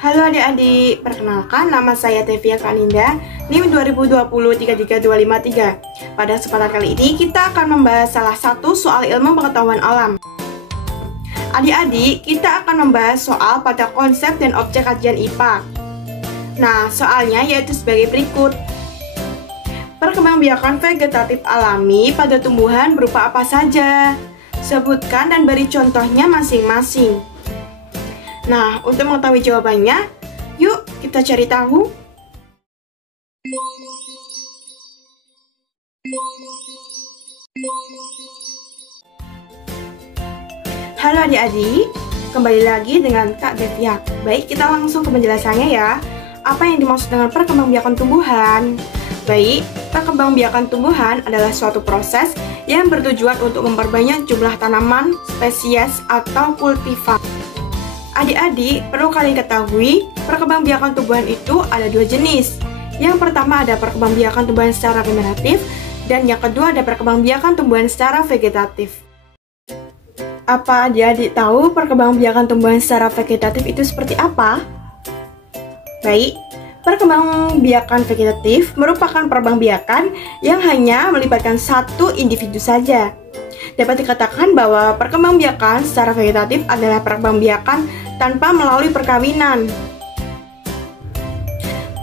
Halo adik-adik, perkenalkan nama saya Tevia Kaninda, NIM 2020-33253. Pada kesempatan kali ini kita akan membahas salah satu soal ilmu pengetahuan alam. Adik-adik, kita akan membahas soal pada konsep dan objek kajian IPA. Nah, soalnya yaitu sebagai berikut. Perkembangbiakan vegetatif alami pada tumbuhan berupa apa saja? Sebutkan dan beri contohnya masing-masing. Nah, untuk mengetahui jawabannya, yuk kita cari tahu. Halo adik-adik, kembali lagi dengan Kak Devia. Baik, kita langsung ke penjelasannya ya. Apa yang dimaksud dengan perkembangbiakan tumbuhan? Baik, perkembangbiakan tumbuhan adalah suatu proses yang bertujuan untuk memperbanyak jumlah tanaman, spesies, atau kultivar. Adik-adik, perlu kalian ketahui, perkembangbiakan tumbuhan itu ada dua jenis. Yang pertama ada perkembangbiakan tumbuhan secara generatif, dan yang kedua ada perkembangbiakan tumbuhan secara vegetatif. Apa adik-adik tahu perkembangbiakan tumbuhan secara vegetatif itu seperti apa? Baik, perkembangbiakan vegetatif merupakan perkembangbiakan yang hanya melibatkan satu individu saja. Dapat dikatakan bahwa perkembangbiakan secara vegetatif adalah perkembangbiakan tanpa melalui perkawinan.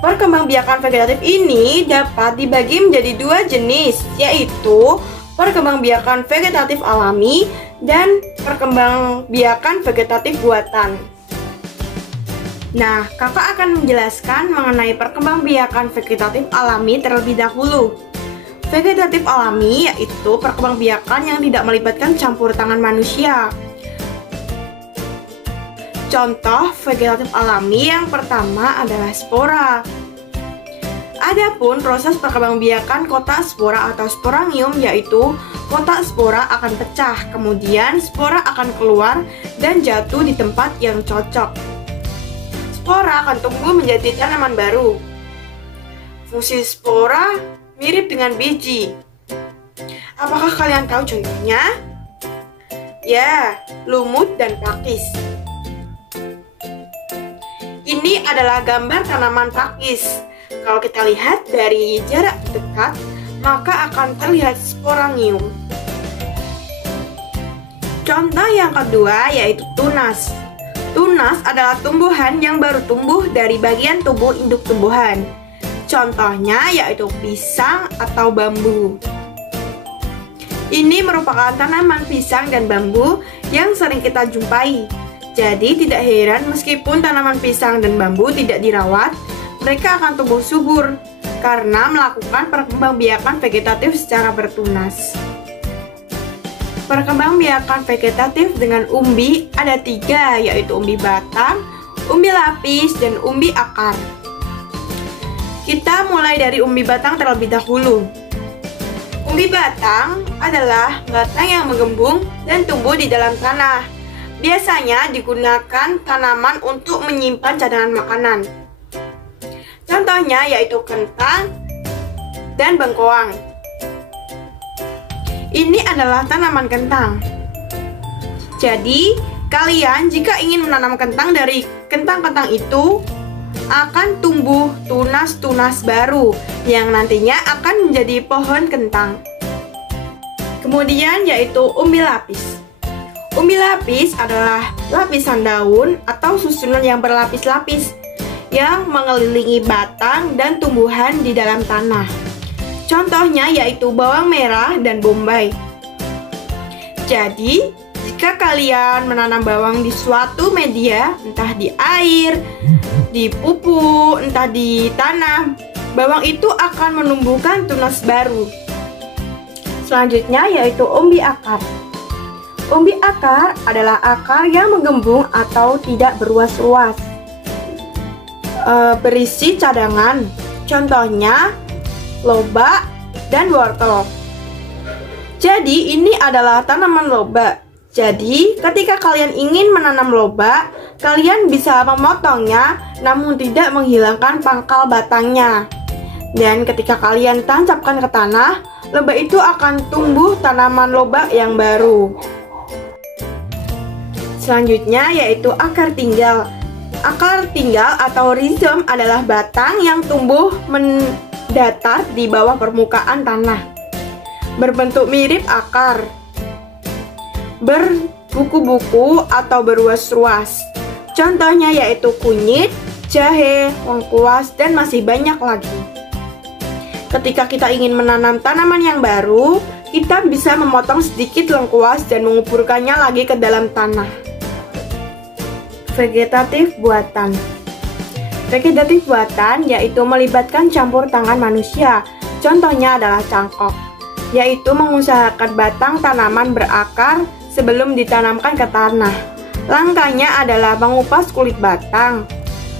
Perkembangbiakan vegetatif ini dapat dibagi menjadi dua jenis, yaitu perkembangbiakan vegetatif alami dan perkembangbiakan vegetatif buatan. Nah, kakak akan menjelaskan mengenai perkembangbiakan vegetatif alami terlebih dahulu. Vegetatif alami yaitu perkembangbiakan yang tidak melibatkan campur tangan manusia. Contoh vegetatif alami yang pertama adalah spora. Adapun proses perkembangbiakan kotak spora atau sporangium yaitu kotak spora akan pecah, kemudian spora akan keluar dan jatuh di tempat yang cocok. Spora akan tumbuh menjadi tanaman baru. Fungsi spora mirip dengan biji. Apakah kalian tahu contohnya? Ya, lumut dan pakis. Ini adalah gambar tanaman pakis. Kalau kita lihat dari jarak dekat, maka akan terlihat sporangium. Contoh yang kedua yaitu tunas. Tunas adalah tumbuhan yang baru tumbuh dari bagian tubuh induk tumbuhan. Contohnya yaitu pisang atau bambu. Ini merupakan tanaman pisang dan bambu yang sering kita jumpai. Jadi tidak heran meskipun tanaman pisang dan bambu tidak dirawat, mereka akan tumbuh subur karena melakukan perkembangbiakan vegetatif secara bertunas. Perkembangbiakan vegetatif dengan umbi ada tiga, yaitu umbi batang, umbi lapis, dan umbi akar. Kita mulai dari umbi batang terlebih dahulu. Umbi batang adalah batang yang menggembung dan tumbuh di dalam tanah. Biasanya digunakan tanaman untuk menyimpan cadangan makanan. Contohnya yaitu kentang dan bengkoang. Ini adalah tanaman kentang. Jadi, kalian jika ingin menanam kentang dari kentang-kentang itu, akan tumbuh tunas-tunas baru yang nantinya akan menjadi pohon kentang. Kemudian yaitu umbi lapis. Umbi lapis adalah lapisan daun atau susunan yang berlapis-lapis yang mengelilingi batang dan tumbuhan di dalam tanah. Contohnya yaitu bawang merah dan bombay. Jadi, jika kalian menanam bawang di suatu media, entah di air, di pupuk, entah di tanah, bawang itu akan menumbuhkan tunas baru. Selanjutnya yaitu umbi akar. Umbi akar adalah akar yang menggembung atau tidak berluas-luas, berisi cadangan. Contohnya lobak dan wortel. Jadi ini adalah tanaman lobak. Jadi ketika kalian ingin menanam lobak, kalian bisa memotongnya namun tidak menghilangkan pangkal batangnya. Dan ketika kalian tancapkan ke tanah, lobak itu akan tumbuh tanaman lobak yang baru. Selanjutnya yaitu akar tinggal. Akar tinggal atau rhizome adalah batang yang tumbuh mendatar di bawah permukaan tanah. Berbentuk mirip akar, berbuku-buku atau beruas-ruas. Contohnya yaitu kunyit, jahe, lengkuas, dan masih banyak lagi. Ketika kita ingin menanam tanaman yang baru, kita bisa memotong sedikit lengkuas dan menguburkannya lagi ke dalam tanah. Vegetatif buatan. Vegetatif buatan yaitu melibatkan campur tangan manusia. Contohnya adalah cangkok, yaitu mengusahakan batang tanaman berakar sebelum ditanamkan ke tanah. Langkahnya adalah mengupas kulit batang,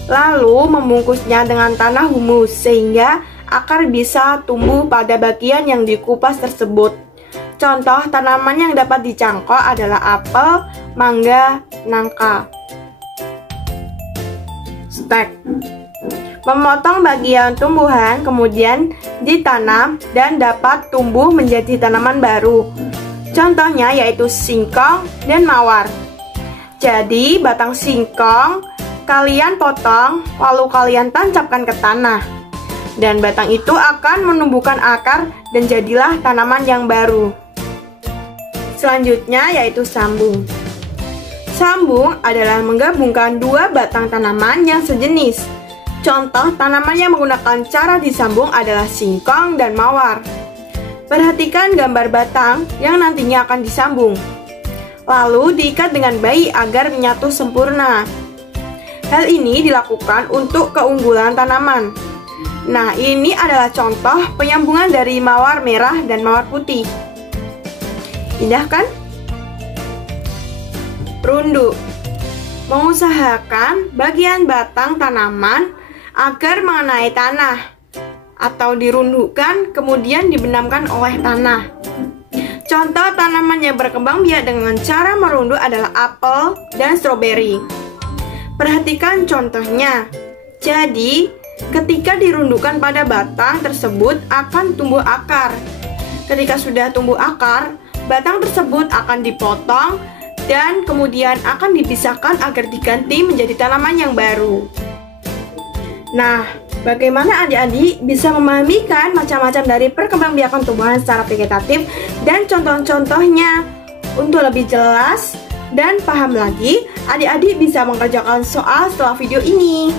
lalu membungkusnya dengan tanah humus sehingga akar bisa tumbuh pada bagian yang dikupas tersebut. Contoh tanaman yang dapat dicangkok adalah apel, mangga, nangka. Stek. Memotong bagian tumbuhan kemudian ditanam dan dapat tumbuh menjadi tanaman baru. Contohnya yaitu singkong dan mawar. Jadi batang singkong kalian potong lalu kalian tancapkan ke tanah. Dan batang itu akan menumbuhkan akar dan jadilah tanaman yang baru. Selanjutnya yaitu sambung. Sambung adalah menggabungkan dua batang tanaman yang sejenis. Contoh tanaman yang menggunakan cara disambung adalah singkong dan mawar. Perhatikan gambar batang yang nantinya akan disambung. Lalu diikat dengan baik agar menyatu sempurna. Hal ini dilakukan untuk keunggulan tanaman. Nah, ini adalah contoh penyambungan dari mawar merah dan mawar putih. Indah kan? Rundu. Mengusahakan bagian batang tanaman agar mengenai tanah atau dirundukkan kemudian dibenamkan oleh tanah. Contoh tanaman yang berkembang biak dengan cara merunduk adalah apel dan stroberi. Perhatikan contohnya. Jadi, ketika dirundukkan pada batang tersebut akan tumbuh akar. Ketika sudah tumbuh akar, batang tersebut akan dipotong dan kemudian akan dipisahkan agar diganti menjadi tanaman yang baru. Nah, bagaimana adik-adik bisa memahami kan macam-macam dari perkembangbiakan tumbuhan secara vegetatif dan contoh-contohnya? Untuk lebih jelas dan paham lagi, adik-adik bisa mengerjakan soal setelah video ini.